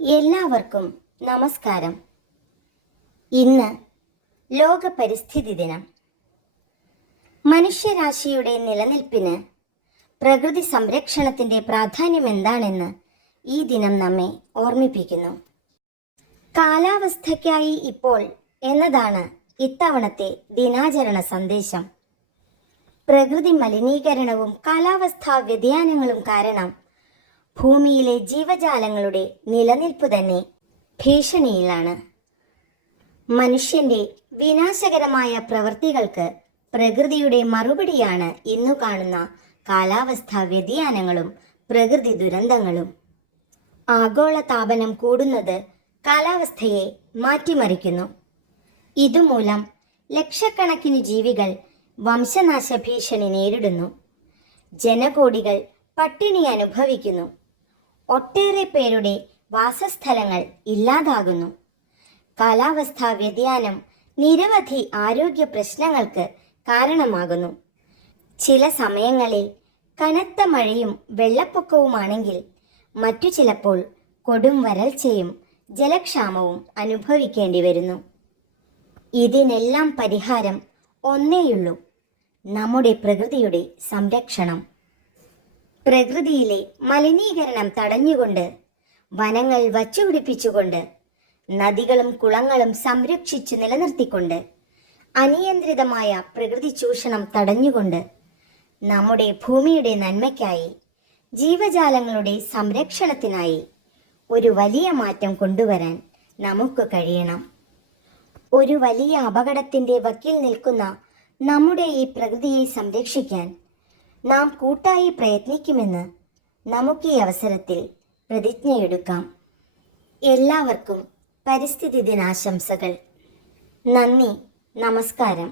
എല്ലാവർക്കും നമസ്കാരം. ഇന്ന് ലോക പരിസ്ഥിതി ദിനം. മനുഷ്യരാശിയുടെ നിലനിൽപ്പിന് പ്രകൃതി സംരക്ഷണത്തിൻ്റെ പ്രാധാന്യം എന്താണെന്ന് ഈ ദിനം നമ്മെ ഓർമ്മിപ്പിക്കുന്നു. കാലാവസ്ഥയ്ക്കായി ഇപ്പോൾ എന്നതാണ് ഇത്തവണത്തെ ദിനാചരണ സന്ദേശം. പ്രകൃതി മലിനീകരണവും കാലാവസ്ഥാ വ്യതിയാനങ്ങളും കാരണം ഭൂമിയിലെ ജീവജാലങ്ങളുടെ നിലനിൽപ്പ് തന്നെ ഭീഷണിയിലാണ്. മനുഷ്യന്റെ വിനാശകരമായ പ്രവൃത്തികൾക്ക് പ്രകൃതിയുടെ മറുപടിയാണ് ഇന്നു കാണുന്ന കാലാവസ്ഥാ വ്യതിയാനങ്ങളും പ്രകൃതി ദുരന്തങ്ങളും. ആഗോളതാപനം കൂടുന്നത് കാലാവസ്ഥയെ മാറ്റിമറിക്കുന്നു. ഇതുമൂലം ലക്ഷക്കണക്കിന് ജീവികൾ വംശനാശ ഭീഷണി നേരിടുന്നു. ജനകോടികൾ പട്ടിണി അനുഭവിക്കുന്നു. ഒട്ടേറെ പേരുടെ വാസസ്ഥലങ്ങൾ ഇല്ലാതാകുന്നു. കാലാവസ്ഥാ വ്യതിയാനം നിരവധി ആരോഗ്യ പ്രശ്നങ്ങൾക്ക് കാരണമാകുന്നു. ചില സമയങ്ങളിൽ കനത്ത മഴയും വെള്ളപ്പൊക്കവുമാണെങ്കിൽ മറ്റു ചിലപ്പോൾ കൊടും വരൾച്ചയും ജലക്ഷാമവും അനുഭവിക്കേണ്ടി വരുന്നു. ഇതിനെല്ലാം പരിഹാരം ഒന്നേയുള്ളൂ: നമ്മുടെ പ്രകൃതിയുടെ സംരക്ഷണം. പ്രകൃതിയിലെ മലിനീകരണം തടഞ്ഞുകൊണ്ട്, വനങ്ങൾ വച്ചുപിടിപ്പിച്ചുകൊണ്ട്, നദികളും കുളങ്ങളും സംരക്ഷിച്ചു നിലനിർത്തിക്കൊണ്ട്, അനിയന്ത്രിതമായ പ്രകൃതി ചൂഷണം തടഞ്ഞുകൊണ്ട്, നമ്മുടെ ഭൂമിയുടെ നന്മയ്ക്കായി, ജീവജാലങ്ങളുടെ സംരക്ഷണത്തിനായി ഒരു വലിയ മാറ്റം കൊണ്ടുവരാൻ നമുക്ക് കഴിയണം. ഒരു വലിയ അപകടത്തിൻ്റെ വക്കിൽ നിൽക്കുന്ന നമ്മുടെ ഈ പ്രകൃതിയെ സംരക്ഷിക്കാൻ നാം കൂട്ടായി പ്രയത്നിക്കുമെന്ന് നമുക്ക് ഈ അവസരത്തിൽ പ്രതിജ്ഞയെടുക്കാം. എല്ലാവർക്കും പരിസ്ഥിതി ദിനാശംസകൾ. നന്ദി, നമസ്കാരം.